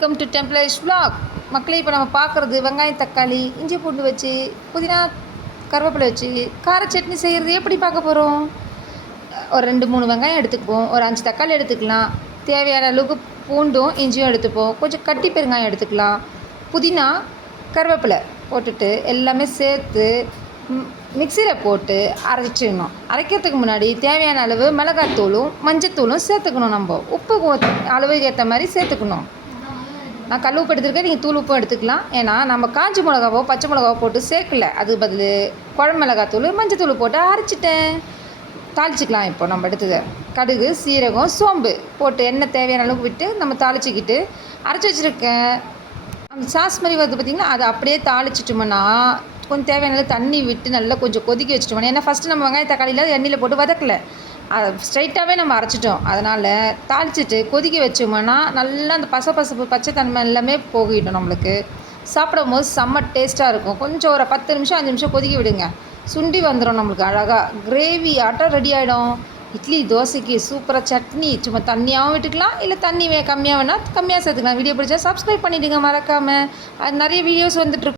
Welcome to டெம்ப்ளேஷ் vlog. மக்களே, இப்போ நம்ம பார்க்குறது வெங்காயம் தக்காளி இஞ்சி பூண்டு வச்சு புதினா கருவேப்பிலை வச்சு கார சட்னி செய்கிறது எப்படி பார்க்க போகிறோம். ஒரு 2-3 வெங்காயம் எடுத்துக்குவோம், ஒரு 5 தக்காளி எடுத்துக்கலாம், தேவையான அளவுக்கு பூண்டும் இஞ்சியும் எடுத்துப்போம், கொஞ்சம் கட்டி பெருங்காயம் எடுத்துக்கலாம், புதினா கருவேப்பிலை போட்டுட்டு எல்லாமே சேர்த்து மிக்சியில் போட்டு அரைச்சிடணும். அரைக்கிறதுக்கு முன்னாடி தேவையான அளவு மிளகாத்தூளும் மஞ்சத்தூளும் சேர்த்துக்கணும். நம்ம உப்பு அளவுக்கு ஏற்ற மாதிரி சேர்த்துக்கணும். நான் கல் உப்பு எடுத்துருக்கேன், நீங்கள் தூள் உப்பும் எடுத்துக்கலாம். ஏன்னா நம்ம காஞ்சி மிளகாவோ பச்சை மிளகாவோ போட்டு சேர்க்கல, அது பதில் குழம்பு மிளகாத்தூள் மஞ்சத்தூள் போட்டு அரைச்சிட்டேன். தாளிச்சிக்கலாம். இப்போ நம்ம எடுத்தது கடுகு சீரகம் சோம்பு போட்டு எண்ணெய் தேவையான அளவுக்கு விட்டு நம்ம தாளிச்சிக்கிட்டு அரைச்சி வச்சுருக்கேன் அந்த சாஸ் மாதிரி வருது பார்த்திங்கன்னா, அதை அப்படியே தாளிச்சிட்டோம்னா கொஞ்சம் தேவையான அளவு தண்ணி விட்டு நல்லா கொஞ்சம் கொதிக்க வச்சுட்டோம்னா, ஏன்னா ஃபஸ்ட்டு நம்ம வெங்காய தக்காளியில் எண்ணெயில் போட்டு வதக்கலை, அதை ஸ்ட்ரைட்டாகவே நம்ம அரைச்சிட்டோம். அதனால் தாளிச்சிட்டு கொதிக்க வச்சோம்னா நல்லா அந்த பசப்பு பச்சை தன்மை எல்லாமே போகிடும். நம்மளுக்கு சாப்பிடும் போது செம்ம டேஸ்ட்டாக இருக்கும். கொஞ்சம் ஒரு 10 நிமிஷம் 5 நிமிஷம் கொதிக்க விடுங்க, சுண்டி வந்துடும். நம்மளுக்கு அழகாக கிரேவி ஆட்டம் ரெடி ஆகிடும். இட்லி தோசைக்கு சூப்பராக சட்னி சும்மா தண்ணியாகவும் விட்டுக்கலாம், இல்லை தண்ணி கம்மியாக வேணால் கம்மியாக சேர்த்துக்கலாம். வீடியோ பிடிச்சா சப்ஸ்கிரைப் பண்ணிவிடுங்க மறக்காமல். அது நிறைய வீடியோஸ் வந்துட்டு